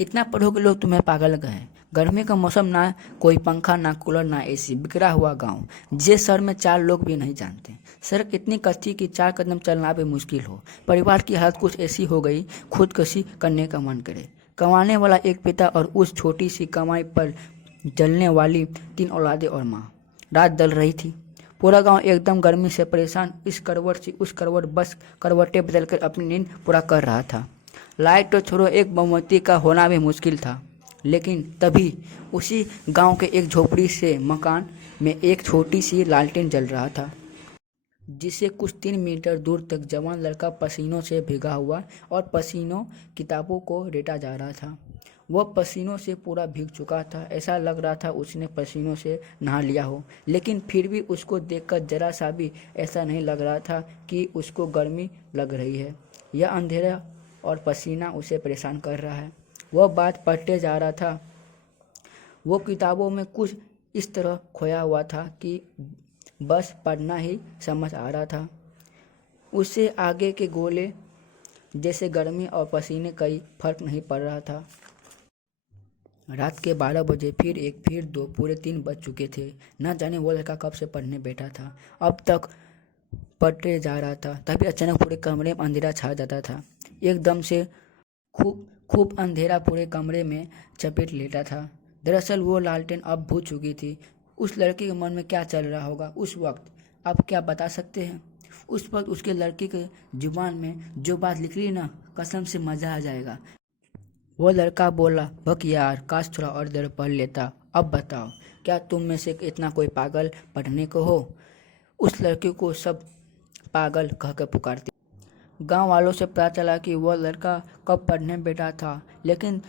इतना पढ़ोगे लोग तुम्हें पागल कहें। गर्मी का मौसम, ना कोई पंखा, ना कूलर, ना एसी, बिखरा हुआ गांव, जिसे शहर में 4 लोग भी नहीं जानते। सड़क इतनी कच्ची कि 4 कदम चलना भी मुश्किल हो। परिवार की हालत कुछ ऐसी हो गई, खुदकुशी करने का मन करे। कमाने वाला एक पिता और उस छोटी सी कमाई पर जलने वाली 3 औलादें और माँ। रात डल रही थी। पूरा गांव एकदम गर्मी से परेशान, इस करवट से उस करवट बस करवटें बदलकर अपनी नींद पूरा कर रहा था। लाइट तो छोड़ो, एक मोमबत्ती का होना भी मुश्किल था। लेकिन तभी उसी गांव के एक झोपड़ी से मकान में एक छोटी सी लालटेन जल रहा था, जिसे कुछ 3 मीटर दूर तक जवान लड़का पसीनों से भीगा हुआ और पसीनों किताबों को रेटा जा रहा था। वह पसीनों से पूरा भीग चुका था, ऐसा लग रहा था उसने पसीनों से नहा लिया हो। लेकिन फिर भी उसको देखकर जरा सा भी ऐसा नहीं लग रहा था कि उसको गर्मी लग रही है। यह अंधेरा और पसीना उसे परेशान कर रहा है। वह बात पढ़ते जा रहा था। वो किताबों में कुछ इस तरह खोया हुआ था कि बस पढ़ना ही समझ आ रहा था। उससे आगे के गोले जैसे गर्मी और पसीने कई फर्क नहीं पड़ रहा था। रात के 12 बजे, फिर 1, फिर 2, पूरे 3 बज चुके थे। न जाने वो लड़का कब से पढ़ने बैठा था। अब तक पढ़ते जा रहा था, तभी अचानक पूरे कमरे में अंधेरा छा जाता था। एकदम से खूब खूब अंधेरा पूरे कमरे में चपेट लेता था। दरअसल वो लालटेन अब बुझ चुकी थी। उस लड़के के मन में क्या चल रहा होगा उस वक्त, आप क्या बता सकते हैं? उस वक्त उसके लड़के के जुबान में जो बात निकली ना, कसम से मज़ा आ जाएगा। वो लड़का बोला, बक यार, काश थोड़ा और देर पढ़ लेता। अब बताओ, क्या तुम में से इतना कोई पागल पढ़ने को हो? उस लड़के को सब पागल कहकर पुकारते। गांव वालों से पता चला कि वह लड़का कब पढ़ने बैठा था, लेकिन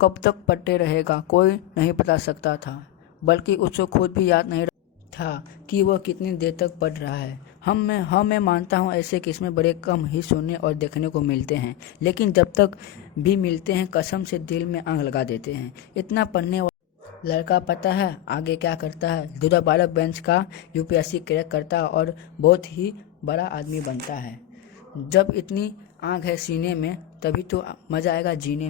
कब तक पढ़ते रहेगा कोई नहीं बता सकता था। बल्कि उसको खुद भी याद नहीं था कि वह कितनी देर तक पढ़ रहा है। मैं मानता हूँ ऐसे किस्में बड़े कम ही सुनने और देखने को मिलते हैं, लेकिन जब तक भी मिलते हैं कसम से दिल में आग लगा देते हैं। इतना पढ़ने वाला लड़का पता है आगे क्या करता है? 2012 बेंच का यूपीएससी क्रैक करता है और बहुत ही बड़ा आदमी बनता है। जब इतनी आग है सीने में, तभी तो मज़ा आएगा जीने।